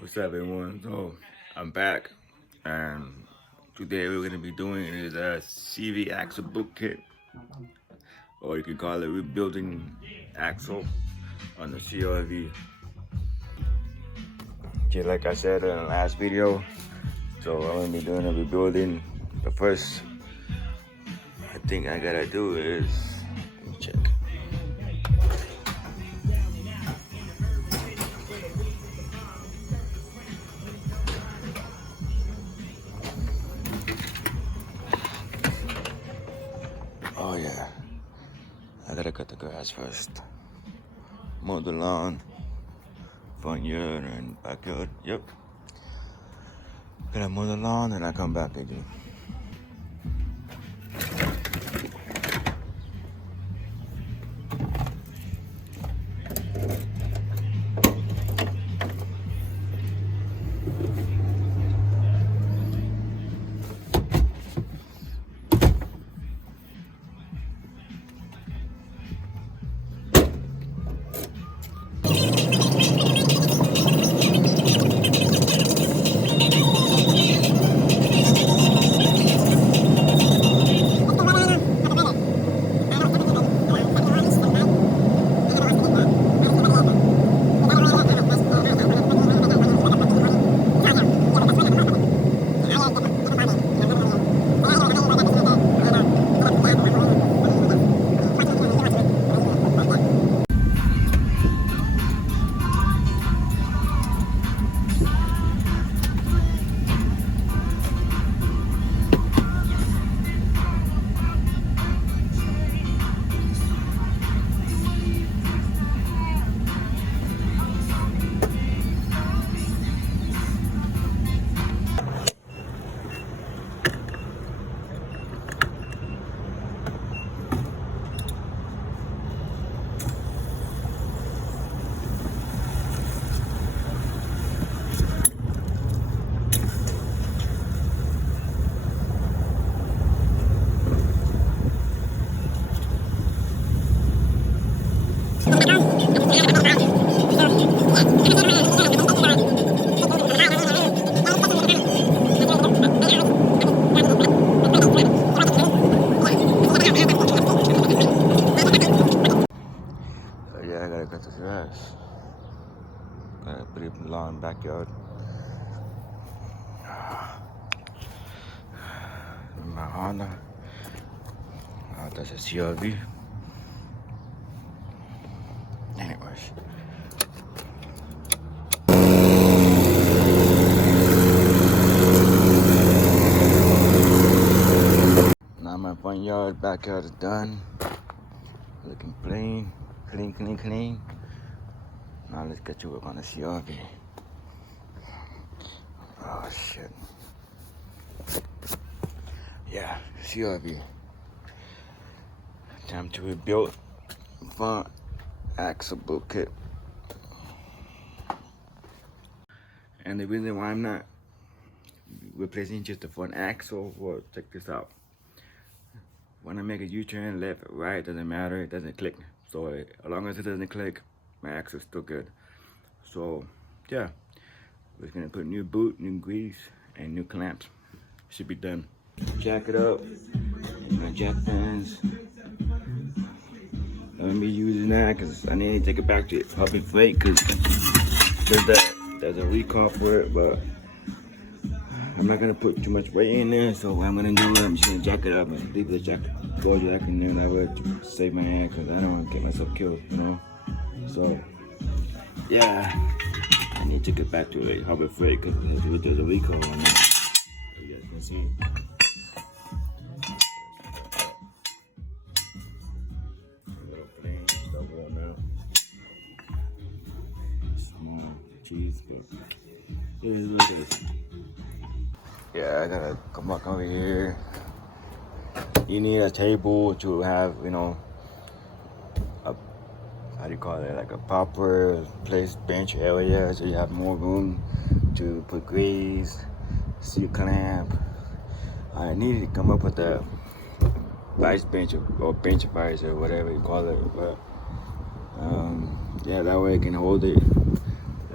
What's up, everyone? So I'm back, and today we're gonna be doing is a CV axle boot kit, or you can call it rebuilding axle on the CRV. Just like I said in the last video, so I'm gonna be doing a rebuilding. The first thing I gotta do is let me check. Oh yeah, I gotta cut the grass first. Mow the lawn, front yard and backyard. Yep. Gotta mow the lawn and I come back again. Yeah, I gotta cut the grass. Gotta put it in the lawn, backyard. My Honda. That's a CRV. Anyways. Now my front yard, backyard is done. Looking clean. Clean. Now let's get to work on the CRV. Oh shit. Yeah, CRV. Time to rebuild front axle boot kit. And the reason why I'm not replacing just the front axle, well, check this out. When I make a U-turn, left, right, doesn't matter, it doesn't click. So as long as it doesn't click, my axle's still good. So yeah, we're just gonna put new boot, new grease, and new clamps. Should be done. Jack it up, my jack pins. I'm gonna be using that because I need to take it back to public freight because there's a recall for it, but I'm not gonna put too much weight in there. So what I'm gonna do is I'm just gonna jack it up and leave the jack in there. That would save my hand because I don't want to get myself killed, you know. So yeah, I need to get back to like Harbor Freight because there's a recall on it. So you guys can see. Small cheese, but it is what it is. Yeah, I gotta come back over here. You need a table to have, you know, a, how do you call it, like a proper place, bench area, so you have more room to put grease, seal clamp. I needed to come up with a vice bench or bench vice or whatever you call it, but yeah, that way I can hold it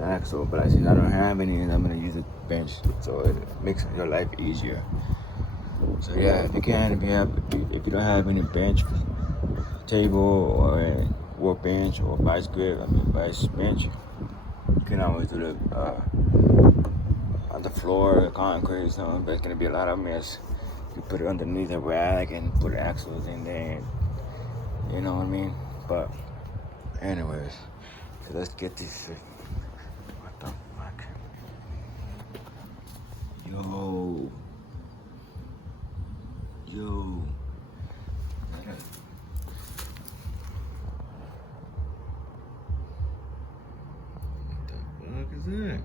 axle, but since I don't have any, I'm gonna use a bench, so it makes your life easier. So yeah, if you don't have any bench, table, or a workbench or vice grip, vice bench, you can always do it on the floor, concrete or something, but it's gonna be a lot of mess. You put it underneath a rack and put axles in there, and, you know what I mean? But anyways, so let's get this shit. What the fuck? Yo. What the fuck is that?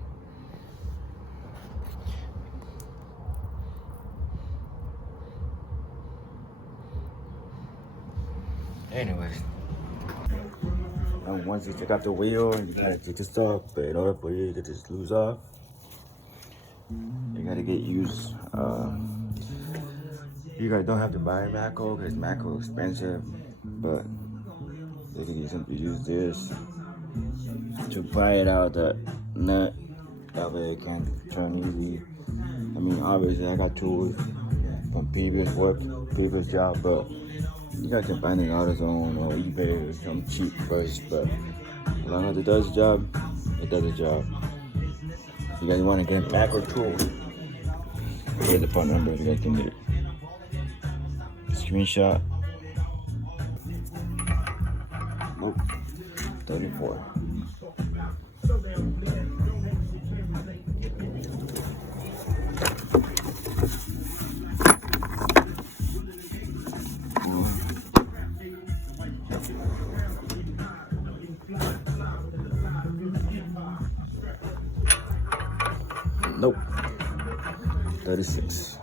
Anyways, once you take out the wheel, you gotta take this off. But in order for you to get this loose off, you gotta get used. You guys don't have to buy Macro because Macro is expensive, but you can simply use this to pry it out the nut. That way it can turn easy. I mean, obviously I got tools from previous job, but you guys can find it on AutoZone or eBay or some cheap first. But as long as it does the job, it does the job. If you guys want to get a Macro tool, here's the phone number. You guys can get it. Screenshot. Nope. 34. Nope. 36.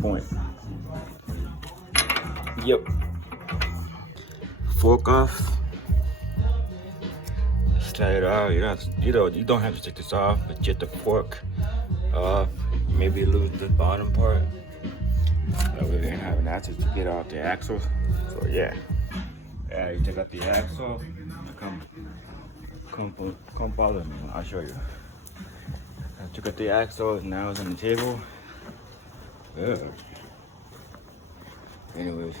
Point. Yep. Fork off. Slide it out. You don't have to take this off, but get the fork off. Maybe lose the bottom part. That way we ain't having access to get off the axle. So yeah. Yeah, you take out the axle. Come follow me. I'll show you. I took out the axle. Now it's on the table. Yeah. Anyways,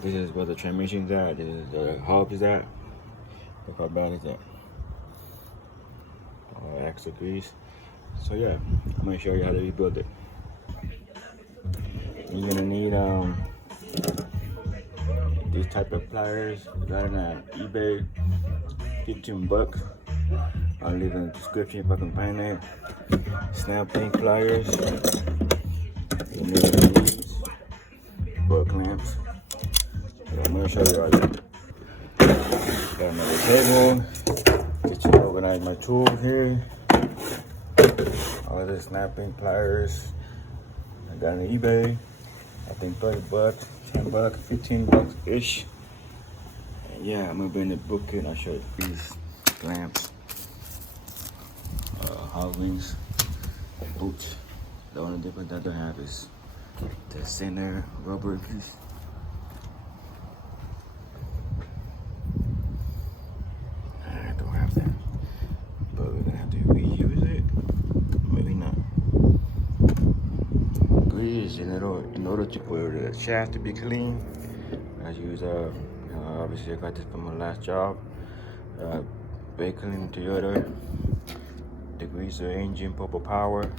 this is where the transmission's at. This is the hub is at. Look how bad is that? Axle grease. So yeah, I'm gonna show you how to rebuild it. You're gonna need these type of pliers. Got it at eBay, $15. I'll leave in the description if I can find it. Snap-in pliers. You need butt clamps. So I'm gonna show you all that. Got another table. Get you organize my tools here. All this snap-in pliers. I got on eBay. I think $30, $10, $15 ish. And yeah, I'm gonna bring the book in. I'll show you these clamps. Hog wings, boots. The only difference I don't have is the center rubber piece. I don't have that, but we're gonna have to reuse it. Maybe not. Grease in order for the shaft to be clean. I use obviously I got this from my last job. Bakeling Toyota. Degreaser engine, purple power,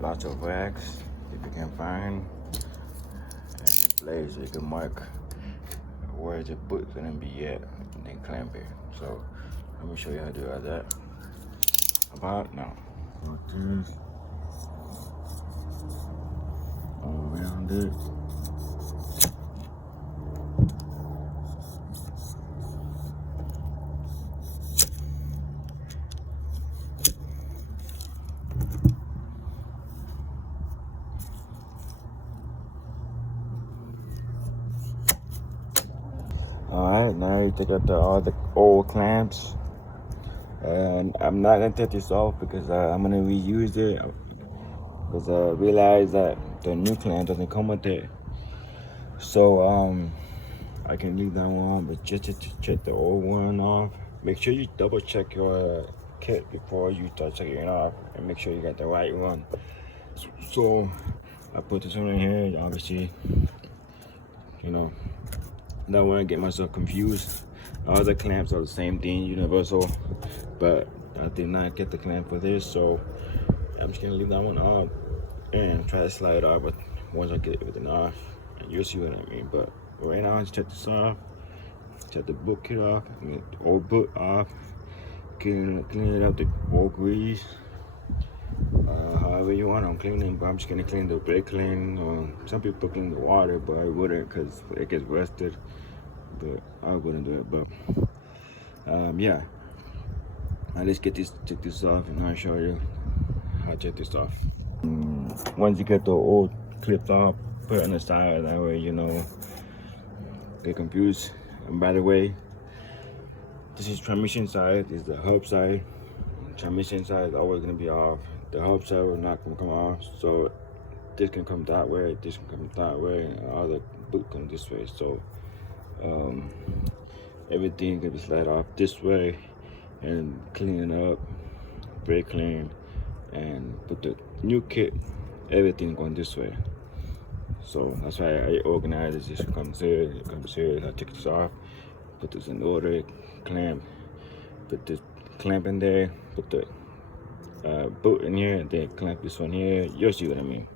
lots of wax if you can find, and then blades so you can mark where the boot's gonna be at, and then clamp it. So let me show you how to do all that. About now. All around it. Alright, now you take out all the old clamps. And I'm not gonna take this off because I'm gonna reuse it. Because I realized that the new clamp doesn't come with it. So I can leave that one, but just to check the old one off. Make sure you double check your kit before you start checking it off, and make sure you got the right one. So I put this one in here, obviously, you know, don't want to get myself confused. All the clamps are the same thing, universal, but I did not get the clamp for this, so I'm just gonna leave that one off and try to slide it off. But once I get everything off, you'll see what I mean. But right now, let's check this off. Check the book kit off, I mean, the old book off. Clean it up, the old grease. However you want, I'm cleaning, but I'm just gonna clean the brake clean. Some people clean the water, but I wouldn't because it gets rusted. But I wouldn't do it. But yeah, let's check this off, and I'll show you how to check this off. Once you get the old clips off, put it on the side. That way, you know, get confused. And by the way, this is transmission side. This is the hub side. Transmission side is always gonna be off. The hub side will not gonna come off. So this can come that way, this can come that way, and all the boot come this way. So everything can be slide off this way, and clean it up, brake clean, and put the new kit. Everything going this way. So that's why I organize it. Just comes here, it comes here. I take this off, put this in order, clamp, put this clamp in there, put the boot in here, and then clamp this one here. You'll see what I mean.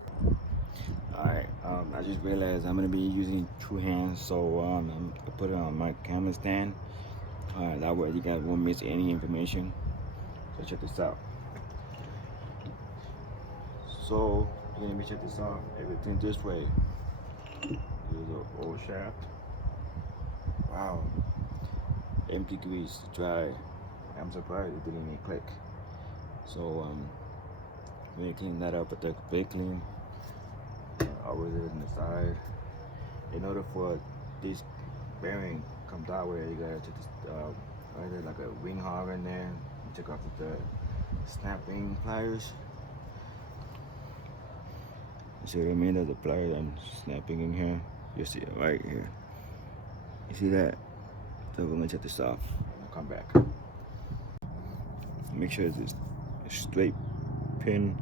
Alright, I just realized I'm gonna be using two hands, so I put it on my camera stand. That way you guys won't miss any information. So check this out. So let me check this out. Everything this way. Here's the old shaft. Wow. Empty grease, dry. I'm surprised it didn't even click. So we clean that up with the brake clean. Always on the side. In order for this bearing come that way, you gotta take this right there, like a wing hog in there. You take off with the snapping pliers. You see what I mean? There's the pliers I'm snapping in here. You see it right here. You see that? So we're gonna check this off. I'll come back. Make sure it's a straight pin.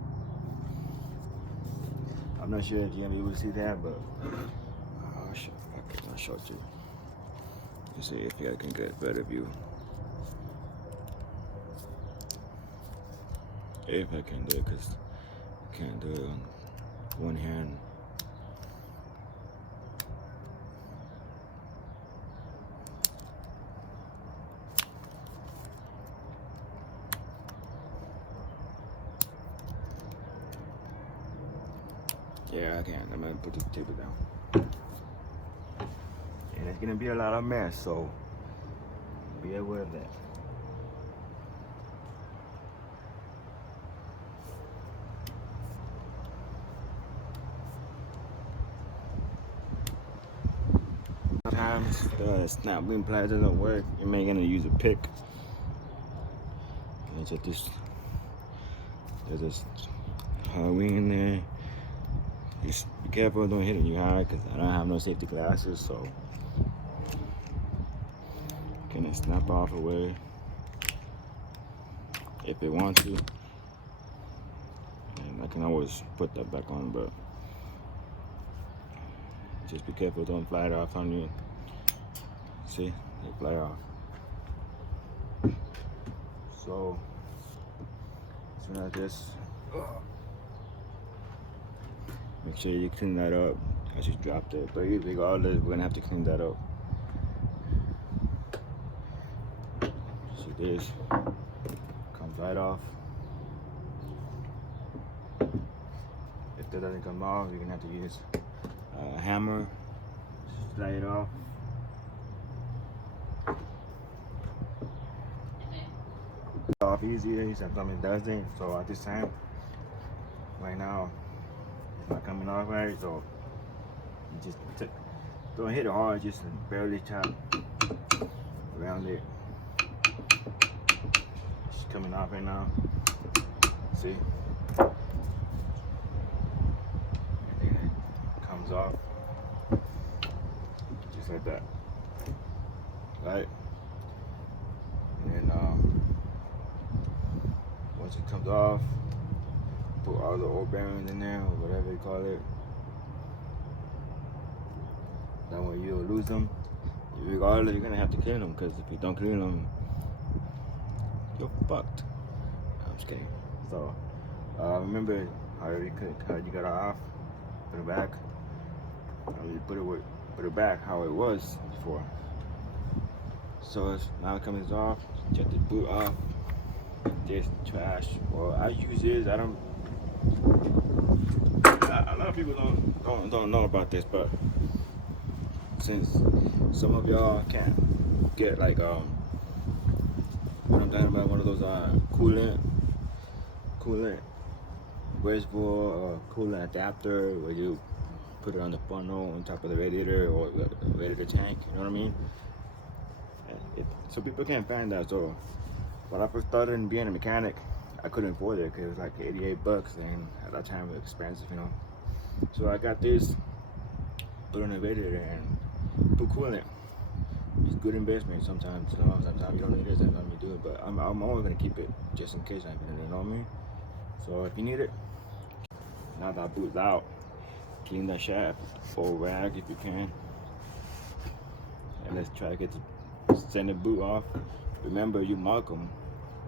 I'm not sure if you're gonna be able to see that, but I'll show you. Let's see if I can get a better view. If I can do it, because I can't do it on one hand. Yeah, I can. I'm gonna put the table down. And it's gonna be a lot of mess, so be aware of that. Sometimes the snap wing pliers doesn't work. You may gonna use a pick. Can I check this? There's this hard wing in there. Just be careful, don't hit it you high, because I don't have no safety glasses, so can it snap off away if it wants to. And I can always put that back on, but just be careful, don't fly it off on you. See, it fly off. So as soon as this, make sure you clean that up. I just dropped it, but regardless, we're gonna have to clean that up. See this, comes right off. If that doesn't come off, you're gonna have to use a hammer, slide it off. Off easier, sometimes it doesn't. So at this time, right now, it's not coming off right, so you just don't hit it hard, just barely tap around it. It's coming off right now. See? Everything comes off. Just like that. Right? And then once it comes off, put all the old bearings in there, or whatever you call it. That way you'll lose them. Regardless, you're gonna have to clean them, because if you don't clean them, you're fucked. I'm just kidding. So remember how you got it off, put it back. You put it back how it was before. So now it comes off. Check the boot off. This trash. Well, I use this. A lot of people don't know about this, but since some of y'all can't get like what I'm talking about, one of those coolant reservoir or coolant adapter where you put it on the funnel on top of the radiator or the radiator tank, you know what I mean? So people can't find that. So when I first started in being a mechanic, I couldn't afford it because it was like $88, and at that time it was expensive, you know. So I got this, put on the radiator and put coolant. It's good investment sometimes, you know. Sometimes you don't need it, sometimes you do it, but I'm always gonna keep it just in case I'm gonna, you know what I mean? So if you need it, now that boot's out, clean that shaft, full rag if you can, and let's try to get the center boot off. Remember, you mark them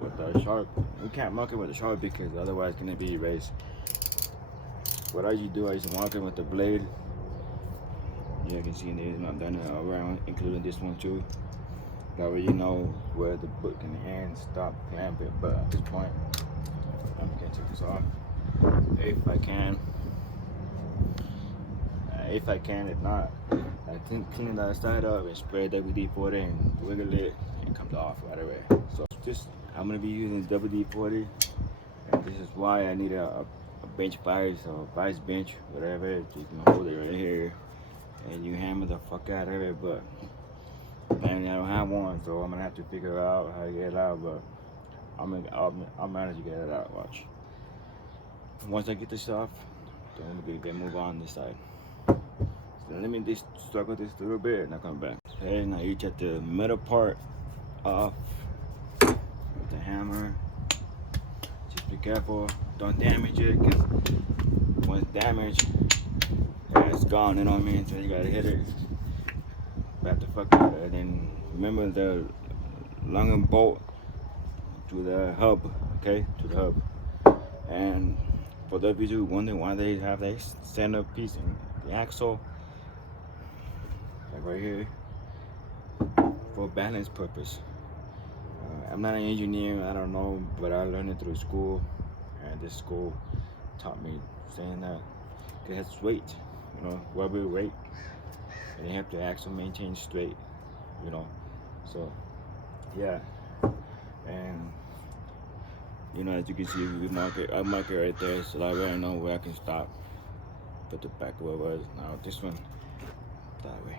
with the sharp. You can't mark it with the sharp because otherwise it's gonna be erased. What I usually do, I used to mark it with the blade. Yeah, you can see there's not done it around, including this one too. That way you know where the boot can end, stop, clamp it. But at this point, I'm gonna take this off if I can. If I can, if not, I think clean that side up and spray WD-40 and wiggle it, and it comes off right away. So I'm gonna be using WD-40, and this is why I need a bench vise or vice bench, whatever. You can hold it right here, and you hammer the fuck out of it. But apparently I don't have one, so I'm gonna have to figure out how to get it out. But I'll manage to get it out. Watch. Once I get this off, then we're gonna move on this side. So let me just struggle this a little bit and I'll come back. Okay, now you check the middle part off with the hammer. Just be careful, don't damage it, because when it's damaged, yeah, it's gone, you know what I mean? So you gotta hit it back the fuck out of it. And then remember the longer bolt to the hub, okay? To the hub. And for those of you who wonder why they have that center piece in the axle, like right here, for balance purpose. I'm not an engineer, I don't know, but I learned it through school, and this school taught me saying that it has weight, you know, rubber weight, and you have to axle maintain straight, you know. So yeah, and you know, as you can see, we mark it. I mark it right there, so that way I know where I can stop. Put it back where it was. Now this one, that way.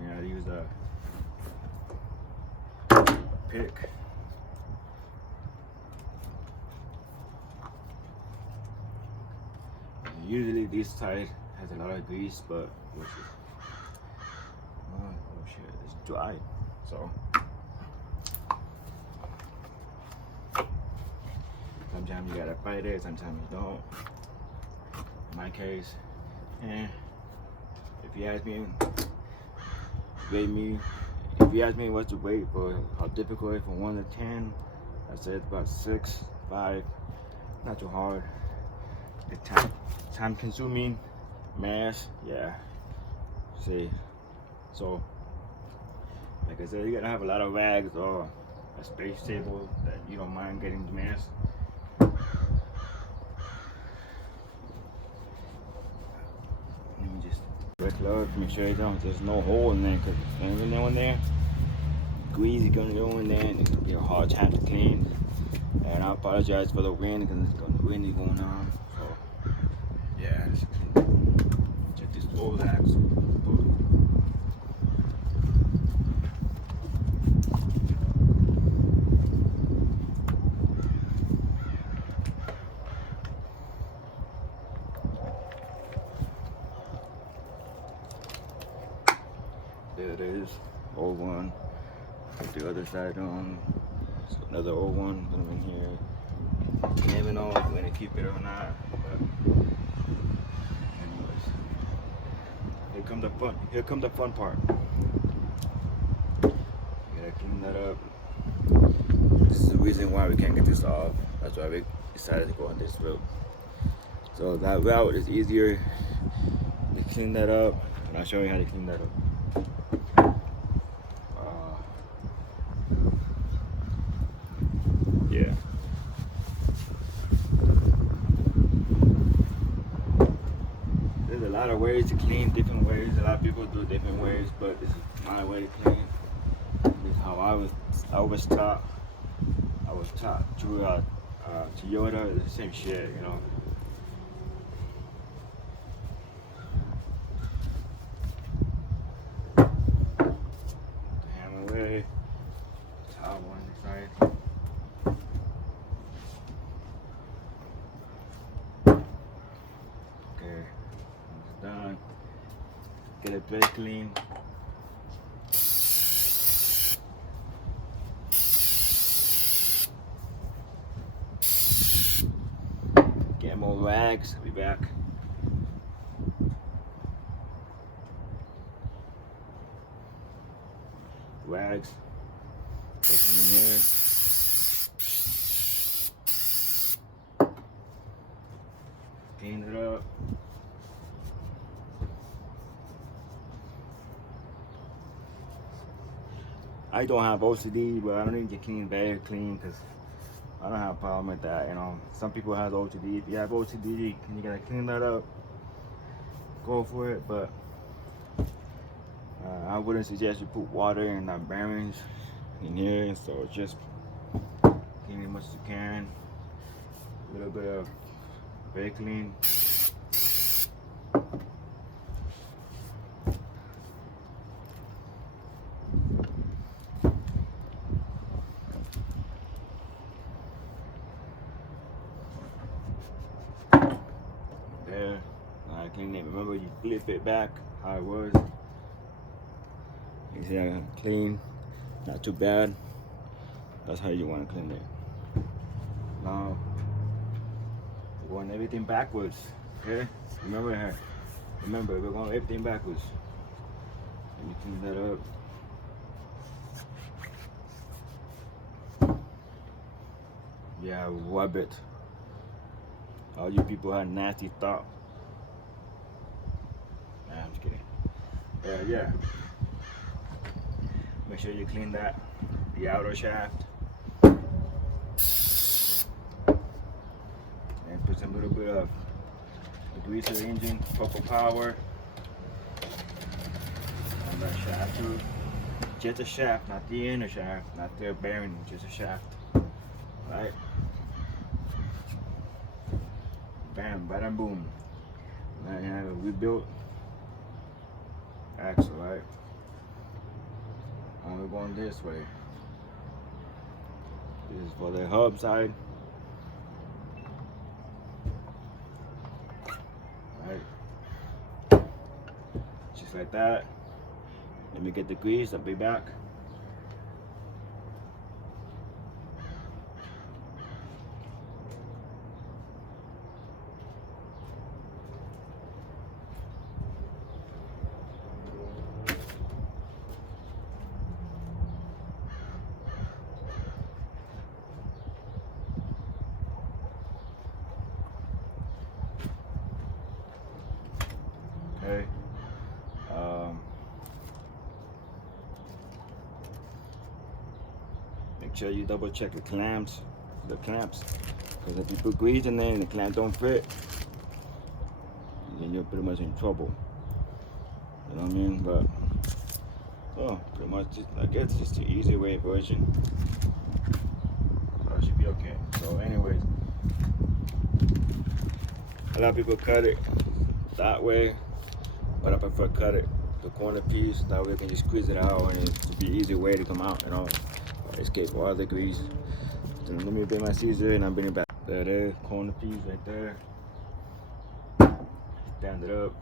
And I use a pick. And usually this side has a lot of grease, but oh shit, it's dry. So sometimes you gotta fight it, sometimes you don't. In my case, if you ask me, if you ask me what's the weight for how difficult it is from 1 to 10, I said about 6, 5. Not too hard. The time consuming, mass, yeah. See, so like I said, you gotta have a lot of rags or a space table that you don't mind getting the mass. Let me just break load, make sure there's no hole in there, because if there's no in there, grease is gonna go in there and it's gonna be a hard time to clean. And I apologize for the wind, because the wind is going on. So yeah, check this old axle. There it is, old one. Put the other side on. So another old one, put them in here. You never know if we're gonna keep it or not. But anyways, here come the fun part. Gotta clean that up. This is the reason why we can't get this off. That's why we decided to go on this route. So that route is easier to clean that up, and I'll show you how to clean that up. Yeah. There's a lot of ways to clean, different ways. A lot of people do different ways, but this is my way to clean. This is how I was taught. I was taught through Toyota, the same shit, you know. Hammer away. Towel on the side. Okay, it's done. Get it very clean. Get more rags. I'll be back. Rags. Put them in here. Clean it up. I don't have OCD, but I don't need to clean very clean because I don't have a problem with that. You know, some people have OCD. If you have OCD and you gotta clean that up, go for it. But I wouldn't suggest you put water and bearings in here. So just clean as much as you can. A little bit of very clean. There, I clean it. Remember, you flip it back how it was. You see, I clean, not too bad. That's how you want to clean it. Now, we're going everything backwards. Okay? Remember, we're going everything backwards. Let me clean that up. Yeah, rub it. All you people had nasty thought. Nah, I'm just kidding. Yeah. Make sure you clean the outer shaft. And put some little bit of Degreaser engine, purple power on that shaft too. Just a shaft, not the inner shaft, not the bearing, just a shaft. Right? Bam, bada boom. Now you have a rebuilt axle, right? And we're going this way. This is for the hub side. Right. Just like that. Let me get the grease, I'll be back. Okay. Make sure you double check the clamps, because if you put grease in there and the clamp don't fit, then you're pretty much in trouble. You know what I mean? But pretty much, I guess it's the easy way version. That should be okay. So, anyways, a lot of people cut it that way, but I prefer cut it the corner piece. That way you can just squeeze it out, and it's be easy way to come out, you know. Escape all the grease. Then let me bring my scissor and I'm bringing it back. There it is, corner piece right there. Stand it up.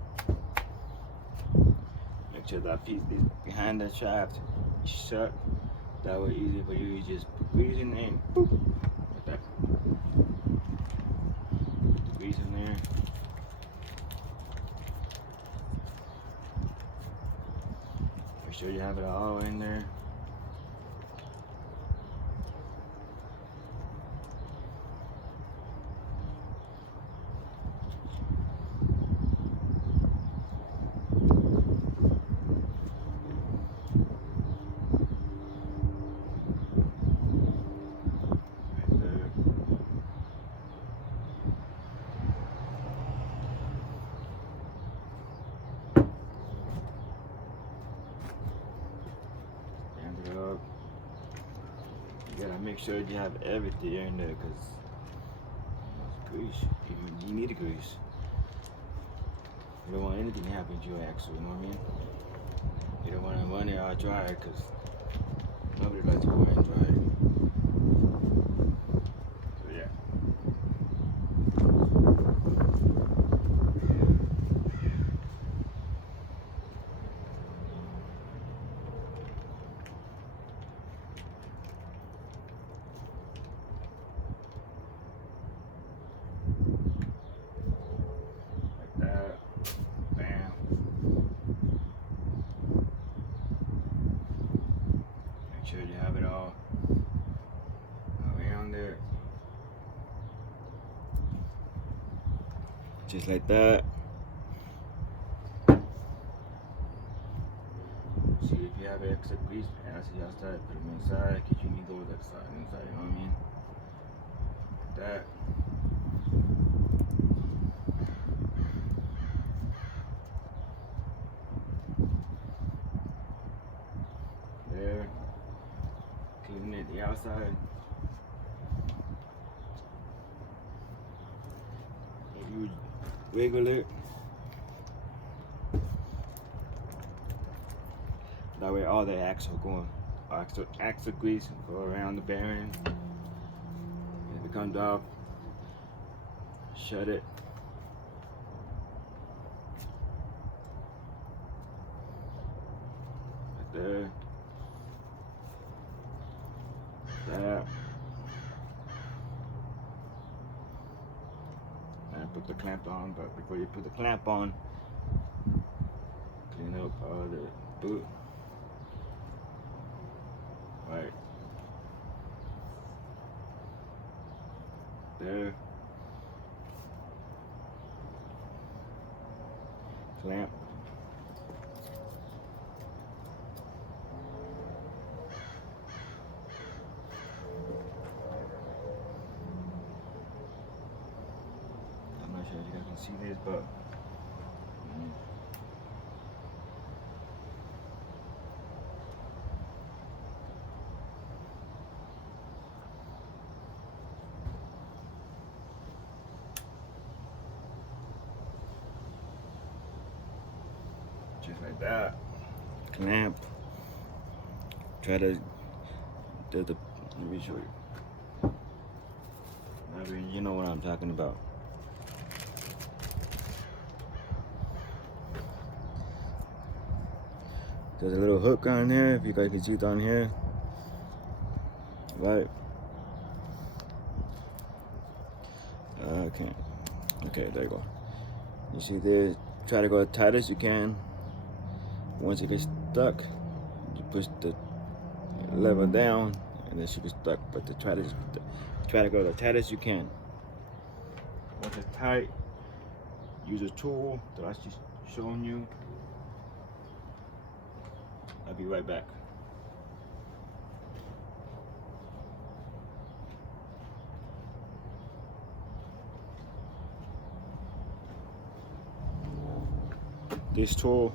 Make Make sure that piece is behind the shaft is shut. That way easy for you. You just put grease in there and boop, like that. Put the grease in there. Make sure you have it all in there. You gotta make sure you have everything in there because it's grease. You need a grease. You don't want anything to happen to your axle, you know what I mean? You don't want to run it all dry because nobody likes to run it dry. So yeah. Sure you have it all around there, just like that. See if you have extra grease, and I see outside, put them inside, because you need those outside, inside, you know what I mean? Like that. There. Cleaning it the outside. If you wiggle it, that way all the axle grease go around the bearing. If it comes off, shut it. Right there. That. And put the clamp on, but before you put the clamp on, clean up all the boot. Right there. Clamp. I'm not sure if you guys can see this, but just like that. Clamp. Try to do the. Let me show you. I mean, you know what I'm talking about. There's a little hook on here, if you guys can see down here. Right. Okay, there you go. You see there, try to go as tight as you can. Once it gets stuck, you push the lever down and then she gets stuck. But try to go as tight as you can. Once it's tight, use a tool that I just shown you. I'll be right back. This tool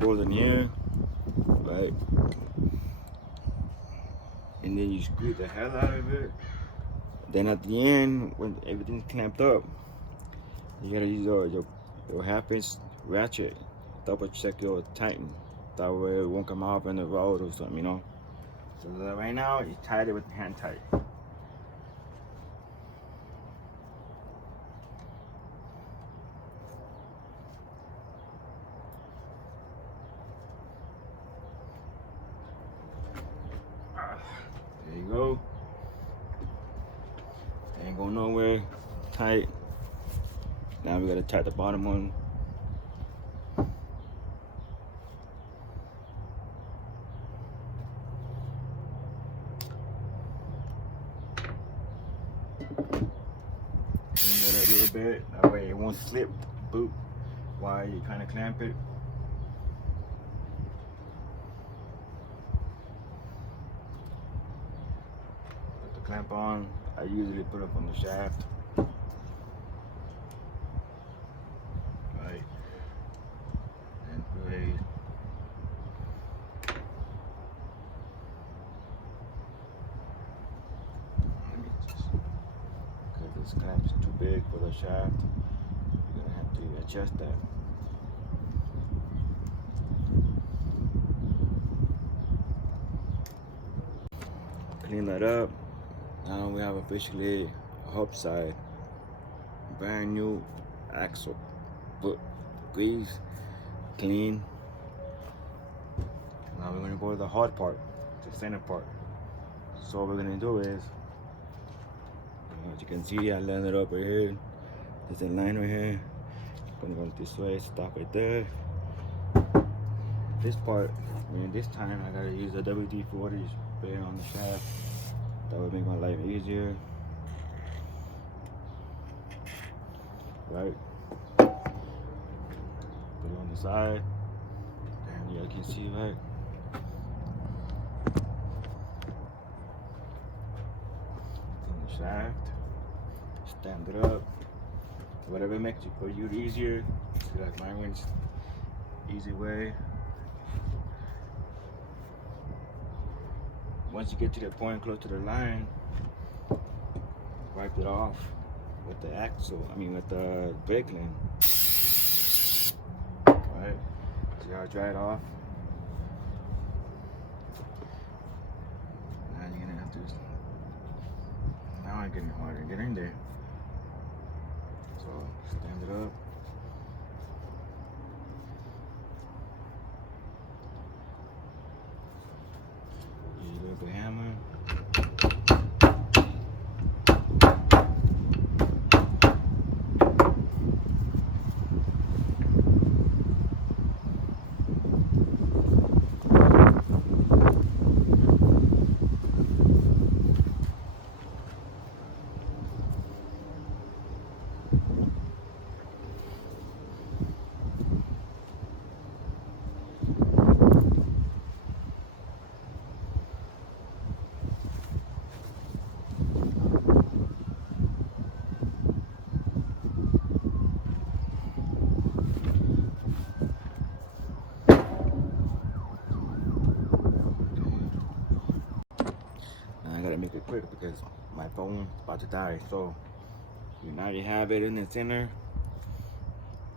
goes in here, right? And then you screw the hell out of it. Then at the end, when everything's clamped up, you gotta use your 1/2" ratchet. Double check your tighten. That way it won't come off in the road or something, you know. So right now, you tied it with hand tight. you go. Ain't going nowhere. Tight. Now we gotta tighten the bottom one. Clean it a little bit. That way it won't slip. Boop. While you kind of clamp it. Put the clamp on. I usually put it on the shaft. Right. And great. Because this clamp is too big for the shaft, you're gonna have to adjust that. Clean that up. Now we have officially a hub side, brand new axle, foot grease, clean. Now we're gonna go to the hard part, the center part. So what we're gonna do is, as you can see, I lined it up right here. There's a line right here. Gonna go this way, stop right there. This part, this time I gotta use the WD-40 spray on the shaft. That would make my life easier. Right? Put it on the side. And you can see, right? In the shaft. Stand it up. Whatever makes it for you easier. See, like my one's easy way. Once you get to the point close to the line, wipe it off with the axle, with the brake line. Right? See how I dry it off? Now you're gonna have to, now I'm getting harder, get in there. So stand it up. The hammer. Make it quick because my phone is about to die. So now you have it in the center.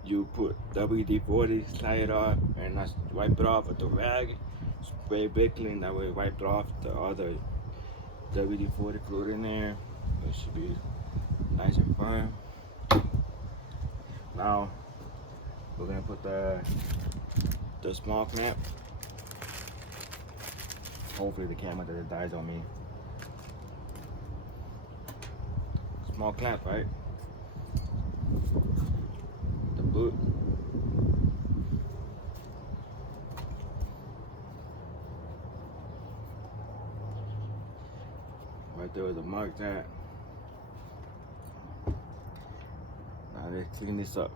You put WD-40, slide it off, and I wipe it off with the rag. Spray brake clean, that way wipe it off. The other WD-40 fluid in there. It should be nice and firm. Now we're gonna put the small clamp. Hopefully the camera doesn't die on me. Small clamp, right? The boot. Right there where the mark's at. Now let's clean this up.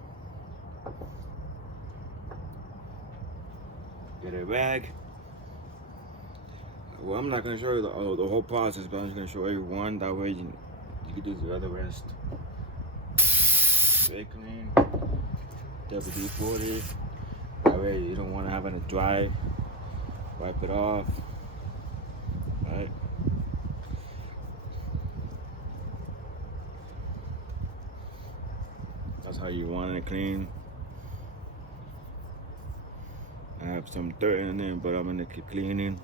Get a rag. Well, I'm not gonna show you the whole process, but I'm just gonna show you one. That way you can do the other rest. Brake clean, WD-40. That way you don't want to have it dry. Wipe it off. Right. That's how you want it clean. I have some dirt in there, but I'm gonna keep cleaning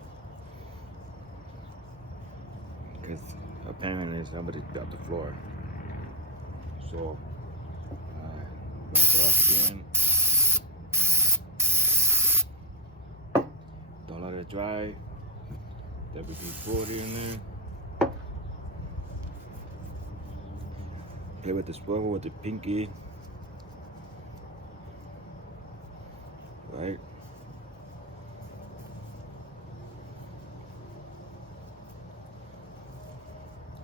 because apparently somebody dropped the floor. So wipe it off again. Don't let it dry. WD-40 in there. Play with the swivel with the pinky. Right?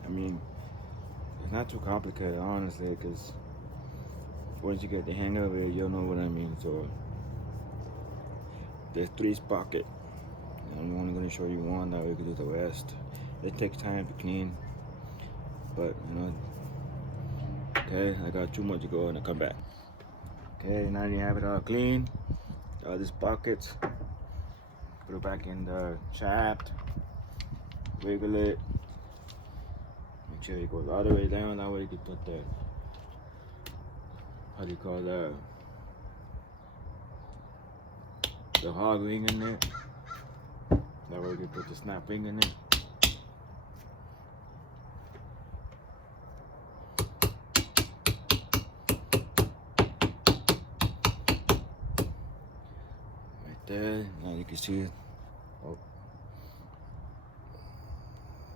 I mean, it's not too complicated, honestly, because once you get the hang of it, you'll know what I mean. So there's 3 sprockets. I'm only going to show you one, that way you can do the rest. It takes time to clean, but you know. Okay, I got 2 more to go and I'll come back. Okay, now you have it all clean. All these buckets. Put it back in the shaft. Wiggle it. Make sure it goes all the way down. That way you can put the, how do you call that? The hog ring in there. That way you can put the snap ring in there. There, now you can see it. Oh,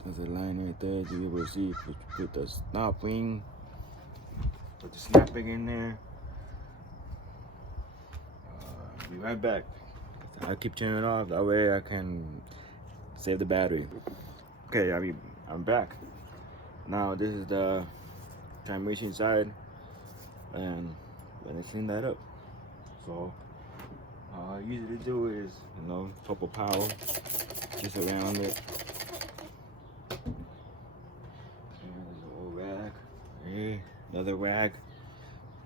there's a line right there to be able to see. Put the snap ring, put the snapping in there. Be right back. I keep turning it off, that way I can save the battery. Okay, I'm back. Now this is the transmission side, and let me clean that up. So all I usually do is, you know, pop a power just around it. And there's an old rag. Here, another rag.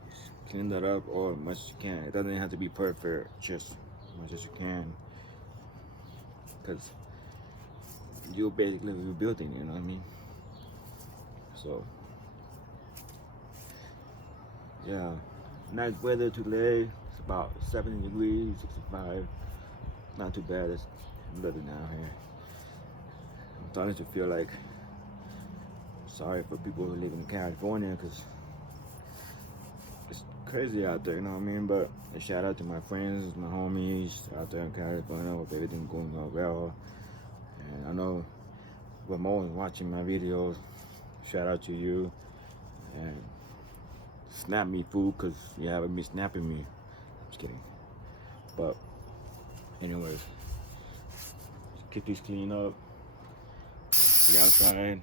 Just clean that up or as much as you can. It doesn't have to be perfect, just as much as you can. Because you're basically rebuilding, you know what I mean? So, yeah, nice weather today. It's about 70 degrees, 65. Not too bad. It's living out here. I'm starting to feel like sorry for people who live in California, because it's crazy out there, you know what I mean? But a shout out to my friends, my homies out there in California. Hope everything going on well. And I know Ramon is watching my videos. Shout out to you. And snap me, fool, because you haven't been snapping me. Just kidding. But anyways, just keep these clean up. The outside.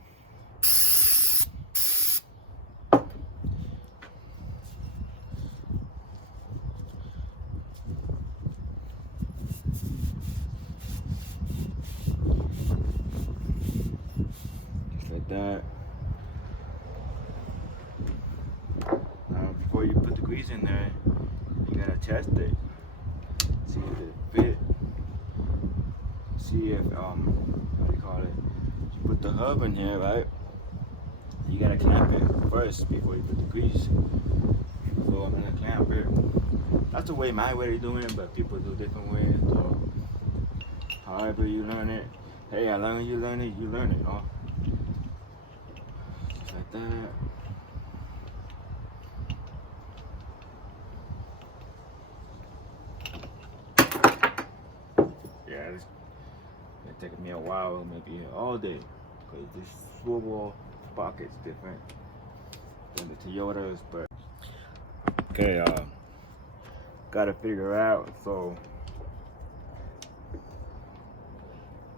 Just like that. Now before you put the grease in there, you gotta test it. See if it fit. See if what do you call it? You put the hub in here, right? You gotta clamp it first before you put the grease. So I'm gonna clamp it. That's the way my way of doing it, but people do different ways. So however you learn it, hey, as long as you learn it, you learn it, you know? Just like that. Yeah, it's taking me a while, maybe all day, because this swivel pocket's different than the Toyotas. But okay, gotta figure out. So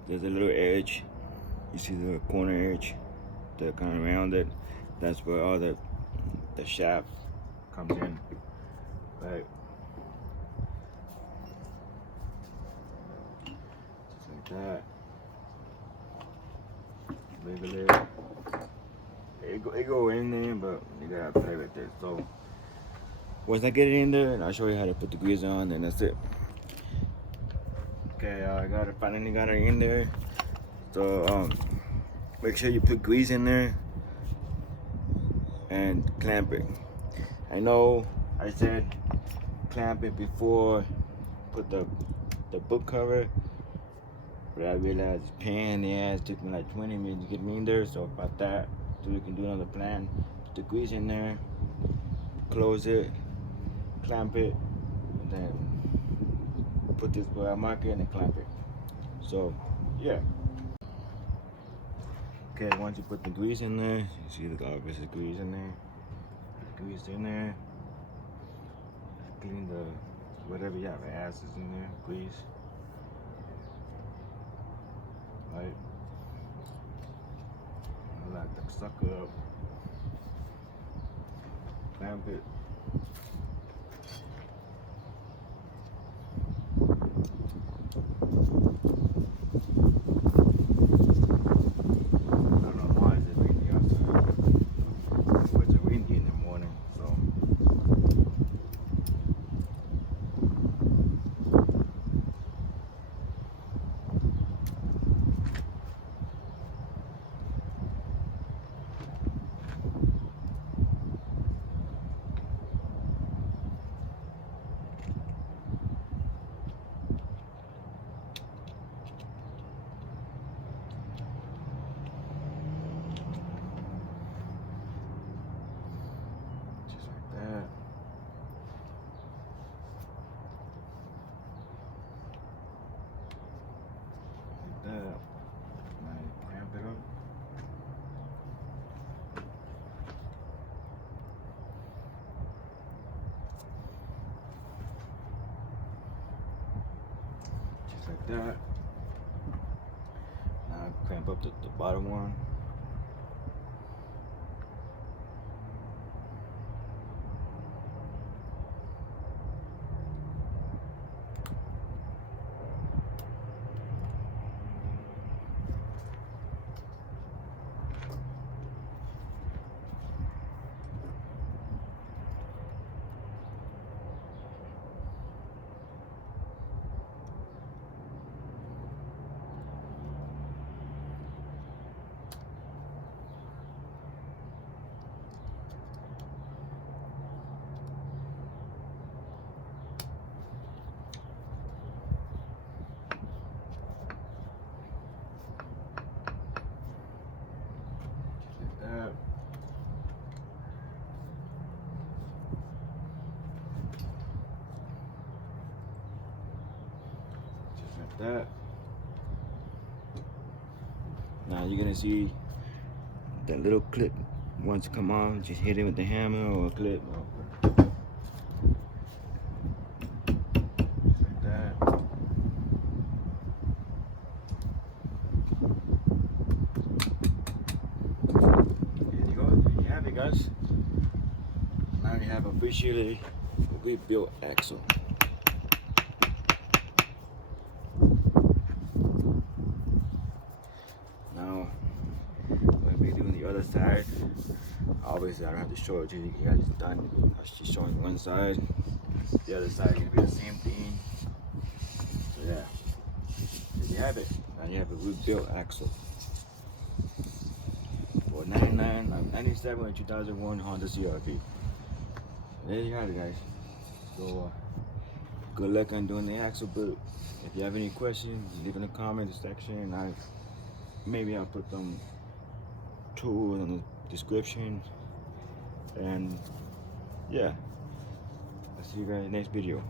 there's a little edge. You see the corner edge that kind of rounded. That's where all the shaft comes in, right? Just like that. Wiggle it. It go in there, but you gotta play with it. So once I get it in there, and I'll show you how to put the grease on, and that's it. Okay, I finally got it in there. So make sure you put grease in there and clamp it. I know I said clamp it before put the book cover, but I realized it's pain in the ass. It took me like 20 minutes to get me in there. So about that, so we can do another plan. Put the grease in there, close it, clamp it, and then put this where I mark it and then clamp it. So yeah. Okay, once you put the grease in there, you see the obvious grease in there. grease in there. Clean the whatever you have acids in there, grease. Right. Let the sucker up. Clamp it. Like that. Now clamp up the bottom one. That. Now you're gonna see that little clip once it come on, just hit it with the hammer or a clip. Like that. There you go. There you have it, guys. Now you have officially a rebuilt axle. Side. Obviously, I don't have to show it to you guys. It's done. I was just showing one side. The other side can be the same thing. So yeah, there you have it. Now you have a rebuilt axle for 97 and 2001 Honda CRV. There you have it, guys. So good luck on doing the axle build. If you have any questions, leave in the comment section. Maybe I'll put them tools in the description, and yeah, I'll see you guys in the next video.